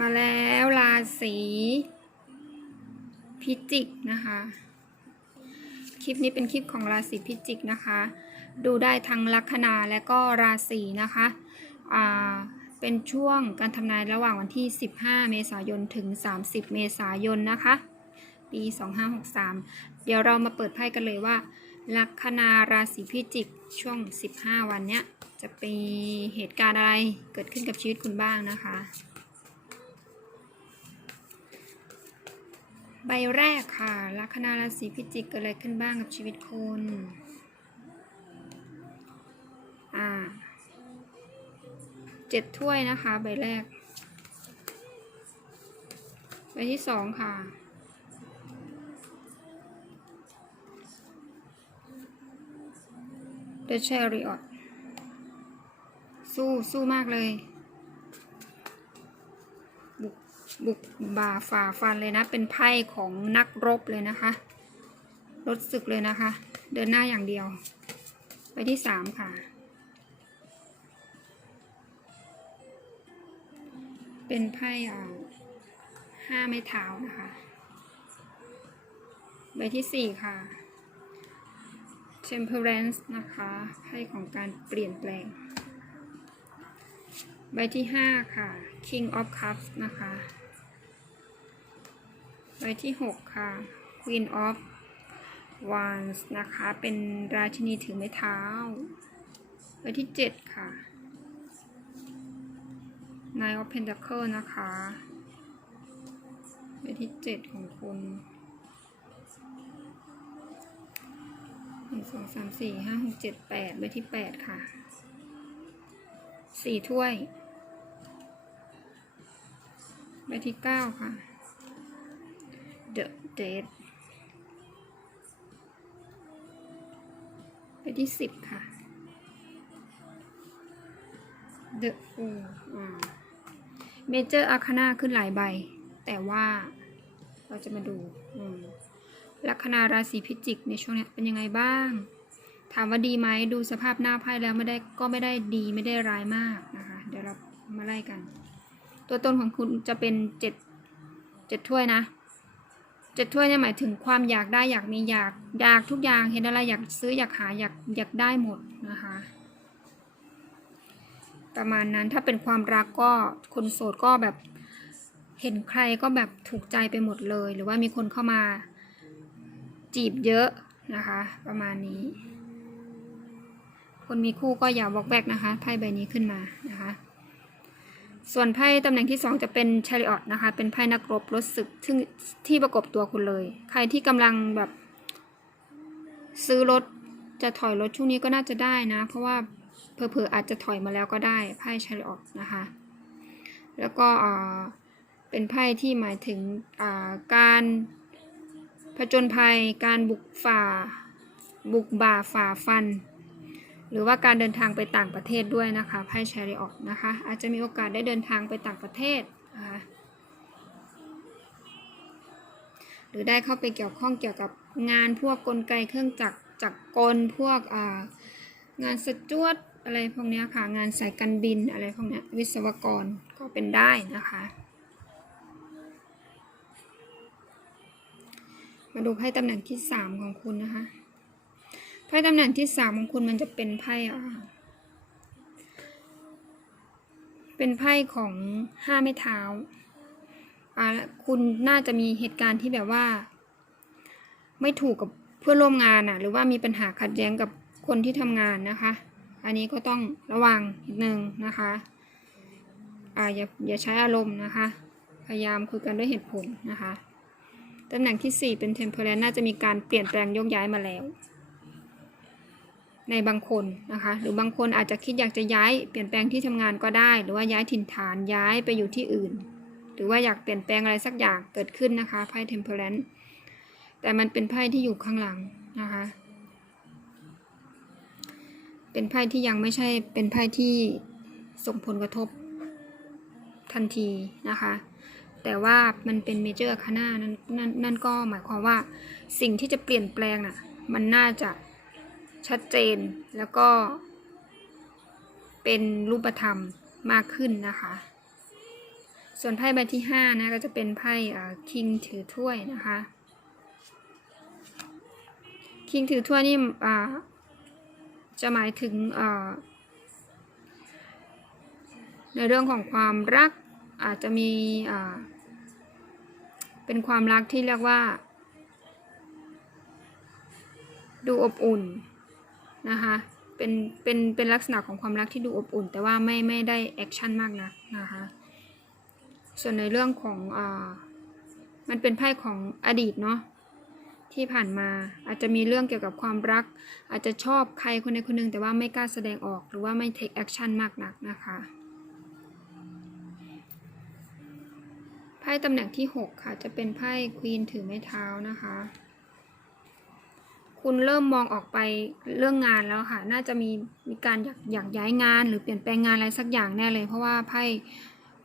มาแล้วราศีพิจิกนะคะ คลิปนี้เป็นคลิปของราศีพิจิกนะคะ ดูได้ทั้งลัคนาและก็ราศีนะคะอ่าเป็นช่วงการทำนายระหว่างวันที่ 15 เมษายนถึง 30 เมษายนนะคะ ปี 2563 เดี๋ยวเรามาเปิดไพ่กันเลยว่า ลัคนาราศีพิจิกช่วง 15 วันเนี้ยจะมีเหตุการณ์อะไรเกิดขึ้นกับชีวิตคุณบ้างนะคะ ใบแรกค่ะลัคนาราศีพิจิกเกิดอะไรขึ้นบ้างกับชีวิตคุณอ่าเจ็ดถ้วยนะคะ ใบแรก ใบที่สองค่ะ The Chariot สู้ สู้มากเลย บุกบ่าฝ่าฟันเลยนะ เป็นไพ่ของนักรบเลยนะคะรถศึกเลยนะคะ เดินหน้าอย่างเดียว ไปที่สามค่ะ เป็นไพ่อ่าห้าไม้เท้านะคะใบที่สี่ค่ะ Temperance นะคะ ไพ่ของการเปลี่ยนแปลง ใบที่ห้าค่ะ King of Cups นะคะ ใบที่หกค่ะ Queen of Wands นะคะ เป็นราชินีถือไม้เท้า ใบที่เจ็ดค่ะ Nine of Pentacles นะคะ ใบที่เจ็ดของคุณหนึ่งสองสามสี่ห้าหกเจ็ดแปดใบที่แปดค่ะสี่ถ้วย ใบที่เก้าค่ะ The Date ใบที่สิบค่ะ The Fool อ่า Major Arcana ขึ้นหลายใบ แต่ว่าเราจะมาดูลัคนาราศีพิจิกในช่วงเนี้ยเป็นยังไงบ้าง ถามว่าดีไหมดูสภาพหน้าไพ่แล้วไม่ได้ก็ไม่ได้ดีไม่ได้ร้ายมากนะคะ เดี๋ยวเรามาไล่กัน ตัวตนของคุณจะเป็นเจ็ดเจ็ดถ้วยนะ เจ็ดถ้วยเนี่ยหมายถึงความอยากได้อยากมีอยากอยากทุกอย่างเห็นอะไรอยากซื้ออยากหาอยากอยากได้หมดนะคะ ประมาณนั้นถ้าเป็นความรักก็คนโสดก็แบบเห็นใครก็แบบถูกใจไปหมดเลย หรือว่ามีคนเข้ามาจีบเยอะนะคะ ประมาณนี้ คนมีคู่ก็อย่าบอกแบกนะคะไพ่ใบนี้ขึ้นมา ส่วนไพ่ตำแหน่งที่สองจะเป็นชาริออตนะคะ เป็นไพ่นักรบรถศึกซึ่งที่ประกบตัวคุณเลย ใครที่กำลังแบบ ซื้อรถจะถอยรถช่วงนี้ก็น่าจะได้นะ เพราะว่าเผลอๆอาจจะถอยมาแล้วก็ได้ไพ่ชาริออตนะคะ แล้วก็อ่าเป็นไพ่ที่หมายถึงอ่าการผจญภัย การบุกฝ่า บุกบ่าฝ่าฟัน หรือว่าการเดินทางไปต่างประเทศด้วยนะคะไพ่ชาริออตนะคะ อาจจะมีโอกาสได้เดินทางไปต่างประเทศนะคะหรือได้เข้าไปเกี่ยวข้องเกี่ยวกับงานพวกกลไกเครื่องจักรจักรกลพวกงานสจวดอะไรพวกนี้ค่ะงานสายการบินอะไรพวกนี้วิศวกรก็เป็นได้นะคะ มาดูไพ่ตำแหน่งที่สามของคุณนะคะ ไพ่ตำแหน่งที่สามของคุณมันจะเป็นไพ่อ่าเป็นไพ่ของห้าไม้เท้าอ่าคุณน่าจะมีเหตุการณ์ที่แบบว่า ไม่ถูกกับเพื่อนร่วมงานอะ หรือว่ามีปัญหาขัดแย้งกับคนที่ทำงานนะคะ อันนี้ก็ต้องระวังนิดนึงนะคะอ่าอย่าอย่าใช้อารมณ์นะคะ พยายามคุยกันด้วยเหตุผลนะคะตำแหน่งที่ 4 เป็น temperance น่าจะมีการเปลี่ยนแปลงโยกย้ายมาแล้ว ในบางคนนะคะ หรือบางคนอาจจะคิดอยากจะย้ายเปลี่ยนแปลงที่ทำงานก็ได้ หรือว่าย้ายถิ่นฐานย้ายไปอยู่ที่อื่น หรือว่าอยากเปลี่ยนแปลงอะไรสักอย่างเกิดขึ้นนะคะไพ่ temperance แต่มันเป็นไพ่ที่อยู่ข้างหลังนะคะ เป็นไพ่ที่ยังไม่ใช่เป็นไพ่ที่ส่งผลกระทบทันทีนะคะ แต่ว่ามันเป็นเมเจอร์คาน่านั่นนั่นนั่นก็หมายความว่าสิ่งที่จะเปลี่ยนแปลงน่ะ มันน่าจะ ชัดเจนแล้วก็ เป็นรูปธรรมมากขึ้นนะคะ ส่วนไพ่ใบที่ห้านะก็จะเป็นไพ่คิงถือถ้วยนะคะคิงถือถ้วยนี่จะหมายถึงในเรื่องของความรักอาจจะมีเป็นความรักที่เรียกว่า ดูอบอุ่น นะคะเป็นเป็นเป็นลักษณะของความรักที่ดูอบอุ่น แต่ว่าไม่ไม่ได้แอคชั่นมากนักนะคะส่วนในเรื่องของอ่ามันเป็นไพ่ของอดีตเนาะที่ผ่านมาอาจจะมีเรื่องเกี่ยวกับความรัก อาจจะชอบใครคนใดคนหนึ่งแต่ว่าไม่กล้าแสดงออกหรือว่าไม่ take action มากนักนะคะไพ่ตำแหน่งที่ 6 ค่ะ จะเป็นไพ่ควีนถือไม้เท้านะคะ คุณเริ่มมองออกไปเรื่องงานแล้วค่ะ น่าจะมีมีการอยากอยากย้ายงานหรือเปลี่ยนแปลงงานอะไรสักอย่างแน่เลย เพราะว่าไพ่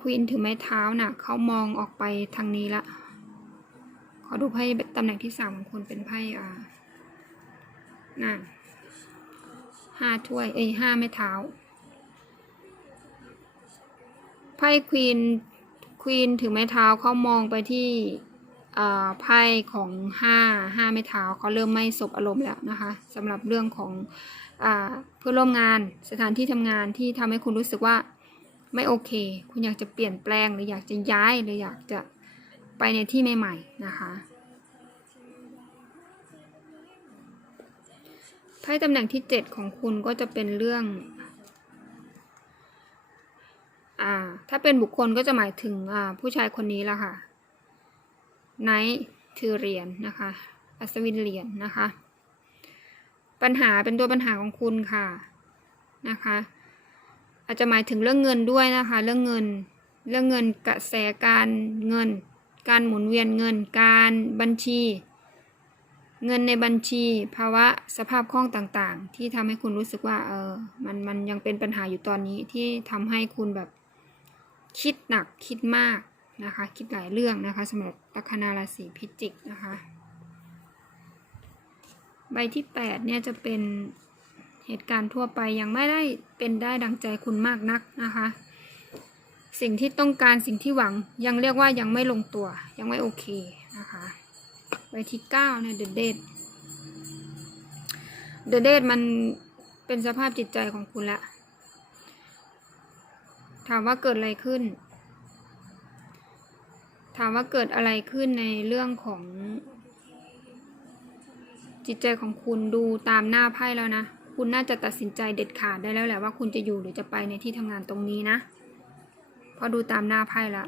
ควีนถือไม้เท้าน่ะเขามองออกไปทางนี้ละ ขอดูไพ่ตำแหน่งที่สามของคุณเป็นไพ่อ่านั่นห้าถ้วย เอ้ยห้าไม้เท้า ไพ่ควีนควีนถือไม้เท้าเขามองไปที่ ไพ่ของห้าห้าไม้เท้าเขาเริ่มไม่สบอารมณ์แล้วนะคะสำหรับเรื่องของอเพื่อร่วมงานสถานที่ทำงานที่ทำให้คุณรู้สึกว่าไม่โอเค คุณอยากจะเปลี่ยนแปลงหรืออยากจะย้ายหรืออยากจะไปในที่ใหม่ๆนะคะไพ่ตำแหน่งที่ 7 ของคุณก็จะเป็นเรื่องอ่าถ้าเป็นบุคคลก็จะหมายถึงอ่าผู้ชายคนนี้ละค่ะ ไนท์ถือเหรียญนนะคะ อัศวินเหรียญนนะคะ ปัญหาเป็นตัวปัญหาของคุณค่ะนะคะ อาจจะหมายถึงเรื่องเงินด้วยนะคะ เรื่องเงิน เรื่องเงินกระแสการเงิน การหมุนเวียนเงิน การบัญชี เงินในบัญชี ภาวะสภาพคล่องต่างๆ ที่ทำให้คุณรู้สึกว่าเออมันมันยังเป็นปัญหาอยู่ตอนนี้ที่ทำให้คุณแบบคิดหนักคิดมาก นะคะ คิดหลายเรื่องนะคะสำหรับลัคนาราศีพิจิกนะคะ ใบที่ 8 เนี่ยจะเป็นเหตุการณ์ทั่วไปยังไม่ได้เป็นได้ดังใจคุณมากนักนะคะ สิ่งที่ต้องการสิ่งที่หวังยังเรียกว่ายังไม่ลงตัวยังไม่โอเคนะคะใบที่9เนี่ยเดอะเดทเดอะเดทมันเป็นสภาพจิตใจของคุณละถามว่าเกิดอะไรขึ้นามว่าเกิดอะไรขึ้นในเรื่องของ จิตใจของคุณดูตามหน้าไพ่แล้วนะ คุณน่าจะตัดสินใจเด็ดขาดได้แล้วแหละว่าคุณจะอยู่หรือจะไปในที่ทำงานตรงนี้นะเพราะดูตามหน้าไพ่แล้ว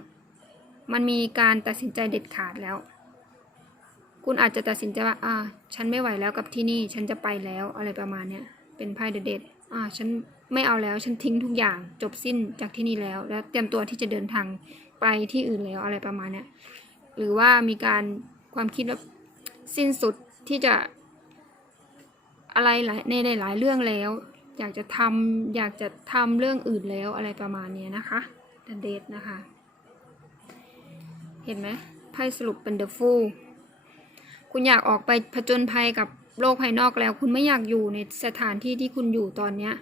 มันมีการตัดสินใจเด็ดขาดแล้ว คุณอาจจะตัดสินใจว่า อ่า ฉันไม่ไหวแล้วกับที่นี่ ฉันจะไปแล้วอะไรประมาณเนี้ย เป็นไพ่เด็ดอ่า ฉันไม่เอาแล้ว ฉันทิ้งทุกอย่าง จบสิ้นจากที่นี่แล้ว แล้วเตรียมตัวที่จะเดินทาง ไปที่อื่นแล้วอะไรประมาณเนี้ยหรือว่ามีการความคิดว่าสิ้นสุดที่จะอะไรหลายในหลายเรื่องแล้ว อยากจะทำอยากจะทำเรื่องอื่นแล้วอะไรประมาณนี้นะคะเดทนะคะ เห็นไหมไพ่สรุปเป็น The Fool คุณอยากออกไปผจญภัยกับโลกภายนอกแล้ว คุณไม่อยากอยู่ในสถานที่ที่คุณอยู่ตอนเนี้ย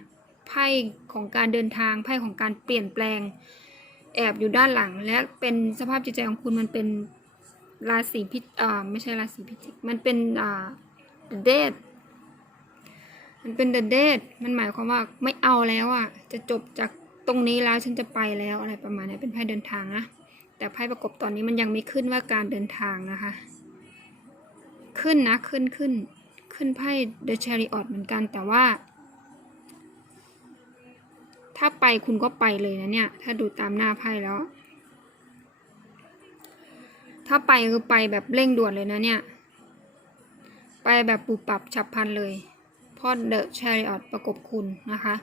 ไพ่ของการเดินทางไพ่ของการเปลี่ยนแปลง แอบอยู่ด้านหลังและเป็นสภาพจิตใจของคุณมันเป็นราศีพิอ่าไม่ใช่ราศีพิจิก มันเป็นอ่าเดทมันเป็นเดอะเดทมันหมายความว่าไม่เอาแล้วอะ จะจบจากตรงนี้แล้วฉันจะไปแล้วอะไรประมาณนี้เป็นไพ่เดินทางนะ แต่ไพ่ประกบตอนนี้มันยังไม่ขึ้นว่าการเดินทางนะคะ ขึ้นนะขึ้นขึ้นขึ้นไพ่เดอะชาริออตเหมือนกันแต่ว่า ถ้าไปคุณก็ไปเลยนะเนี่ย ถ้าดูตามหน้าไพ่แล้ว ถ้าไปคือไปแบบเร่งด่วนเลยนะเนี่ย ไปแบบปุบปับฉับพลันเลยเพราะเดอะชาริออตประกบคุณนะคะ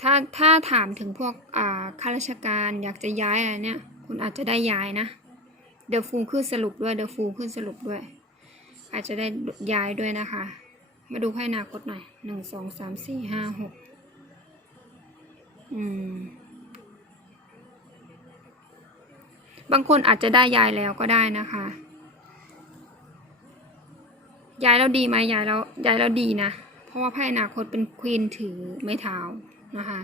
ถ้าถ้าถามถึงพวกอ่าข้าราชการอยากจะย้ายอะไรเนี่ย คุณอาจจะได้ย้ายนะเดอะฟูขึ้นสรุปด้วยเดอะฟูขึ้นสรุปด้วย อาจจะได้ย้ายด้วยนะคะ มาดูไพ่นาคตหน่อยหนึ่งสองสามสี่ห้าหก อืม บางคนอาจจะได้ยายแล้วก็ได้นะคะ ยายแล้วดีไหมยายแล้วยายแล้วดีนะ เพราะว่าไพ่อนาคตเป็นควีนถือไม้เท้านะคะ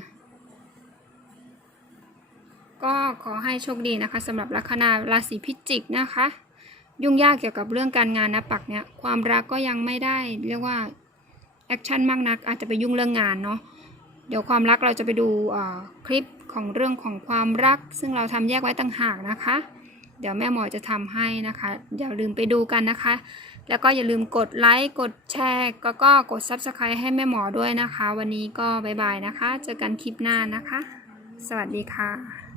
ก็ขอให้โชคดีนะคะสำหรับลัคนาราศีพิจิกนะคะ ยุ่งยากเกี่ยวกับเรื่องการงานนะปักเนี่ยความรักก็ยังไม่ได้เรียกว่าแอคชั่นมากนักอาจจะไปยุ่งเรื่องงานเนาะ เดี๋ยวความรักเราจะไปดูเอ่อคลิปของเรื่องของความรัก ซึ่งเราทำแยกไว้ต่างหากนะคะ เดี๋ยวแม่หมอจะทำให้นะคะอย่าลืมไปดูกันนะคะ แล้วก็อย่าลืมกดไลค์กดแชร์ก็ก็กด Subscribe ให้แม่หมอด้วยนะคะ วันนี้ก็บายบายนะคะ เจอกันคลิปหน้านะคะ สวัสดีค่ะ